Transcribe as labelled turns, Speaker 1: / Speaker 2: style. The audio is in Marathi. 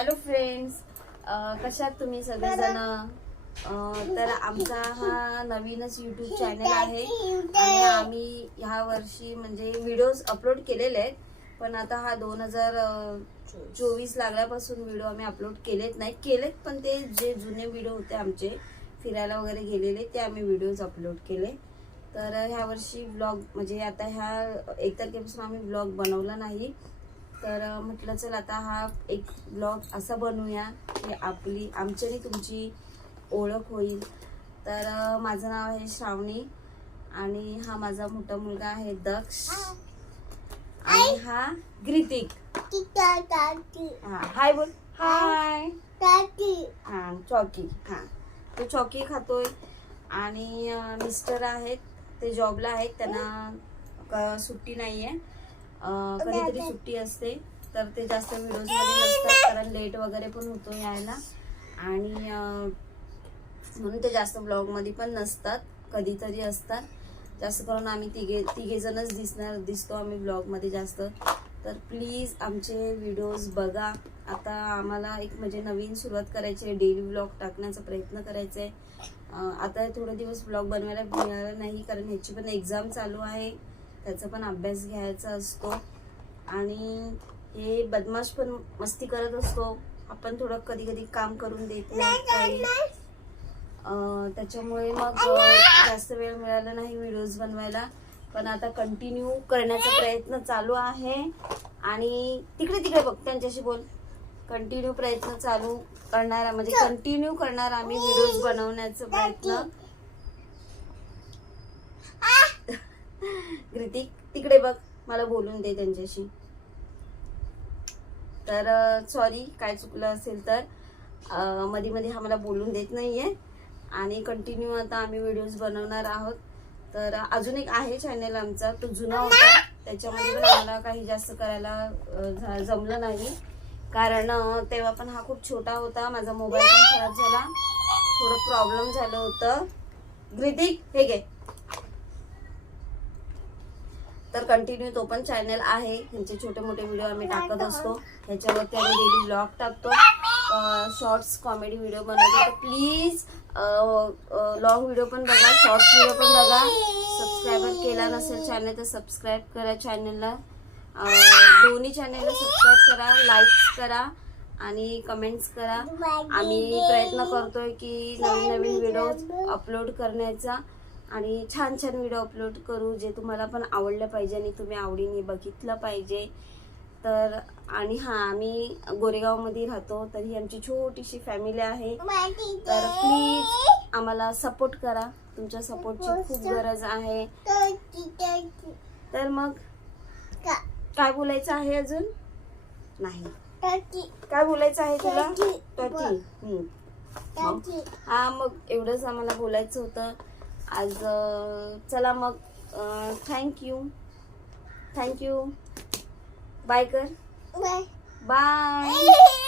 Speaker 1: हॅलो फ्रेंड्स कशात तुम्ही सगळेजण? तर आमचा हा नवीनच युट्यूब चॅनल आहे आणि आम्ही ह्या वर्षी म्हणजे व्हिडिओज अपलोड केलेले आहेत. पण आता हा दोन हजार चोवीस लागल्यापासून व्हिडिओ आम्ही अपलोड केलेत नाही. केलेत पण ते जे जुने व्हिडिओ होते आमचे फिरायला वगैरे गेलेले ते आम्ही व्हिडिओज अपलोड केले. तर ह्या वर्षी ब्लॉग म्हणजे आता ह्या एक तारखेपासून आम्ही ब्लॉग बनवला नाही. तर म्हटलं चल आता हा एक ब्लॉग असा बनवूया की आपली आमची आणि तुमची ओळख होईल. तर माझं नाव आहे श्रावणी आणि हा माझा मोठा मुलगा आहे दक्ष. आणि हा ग्रितिक. हा हाय बोल. हाय. हा चॉकी. हा. तो चॉकी खातोय आणि मिस्टर आहेत. ते जॉबला आहेत. त्यांना सुट्टी नाहीये. अं, कधीतरी सुट्टी असते तर ते जास्त व्हिडिओजमध्ये नसतात कारण लेट वगैरे पण होतो यायला. आणि म्हणून ते जास्त ब्लॉगमध्ये पण नसतात कधीतरी असतात. जास्त करून आम्ही तिघे तिघे जणच दिसणार दिसतो आम्ही ब्लॉगमध्ये जास्त. तर प्लीज आमचे व्हिडिओज बघा. आता आम्हाला एक म्हणजे नवीन सुरुवात करायची आहे डेली ब्लॉग टाकण्याचा प्रयत्न करायचा आहे. आता थोडे दिवस ब्लॉग बनवायला मिळाला नाही कारण ह्याची पण एक्झाम चालू आहे. त्याचा पण अभ्यास घ्यायचा असतो. आणि हे बदमाश पण मस्ती करत असतो. आपण थोडं कधी कधी काम करून देत नाही काही. त्याच्यामुळे मग जास्त वेळ मिळाला नाही व्हिडिओज बनवायला. पण आता कंटिन्यू करण्याचा प्रयत्न चालू आहे. आणि तिकडे तिकडे बघ त्यांच्याशी बोल. कंटिन्यू प्रयत्न चालू करणार म्हणजे कंटिन्यू करणार आम्ही व्हिडिओज बनवण्याचा प्रयत्न. कृतिक तिकडे बघ मला बोलून दे त्यांच्याशी. तर सॉरी काय चुकलं असेल तर मध्ये मध्ये हा मला बोलून देत नाहीये. आणि कंटिन्यू आता आम्ही व्हिडिओज बनवणार आहोत. तर अजून एक आहे चॅनल आमचा तो जुना होता. त्याच्यामध्ये पण आम्हाला काही जास्त करायला झा- जमलं नाही. कारण तेव्हा पण हा खूप छोटा होता. माझा मोबाईल पण खराब झाला. थोडं प्रॉब्लेम झालं होतं. ग्रितिक हे घे. तर कंटिन्यू तो पण चॅनल आहे. ह्यांचे छोटे मोठे व्हिडिओ आम्ही टाकत असतो. ह्याच्यावरती आम्ही डेली ब्लॉग टाकतो. शॉर्ट्स कॉमेडी व्हिडिओ बनवतो. तर प्लीज लॉंग व्हिडिओ पण बघा शॉर्ट्स व्हिडिओ पण बघा. सबस्क्राईबर केला नसेल चॅनल तर सबस्क्राईब करा चॅनलला दोन्ही चॅनलला सबस्क्राईब करा लाईक्स करा आणि कमेंट्स करा. आम्ही प्रयत्न करतोय की नवीन नवीन व्हिडिओ अपलोड करण्याचा. आणि छान छान व्हिडिओ अपलोड करू जे तुम्हाला पण आवडलं पाहिजे आणि तुम्ही आवडीने बघितलं पाहिजे. तर आणि हा आम्ही गोरेगावमध्ये राहतो तर ही आमची छोटीशी फॅमिली आहे. तर प्लीज आम्हाला सपोर्ट करा. तुमच्या सपोर्टची खूप गरज आहे. तर मग काय बोलायचं आहे अजून? नाही. काय बोलायचं आहे तुला. मग हा मग एवढंच आम्हाला बोलायचं होतं. आज चला मग thank you thank you bye कर बाय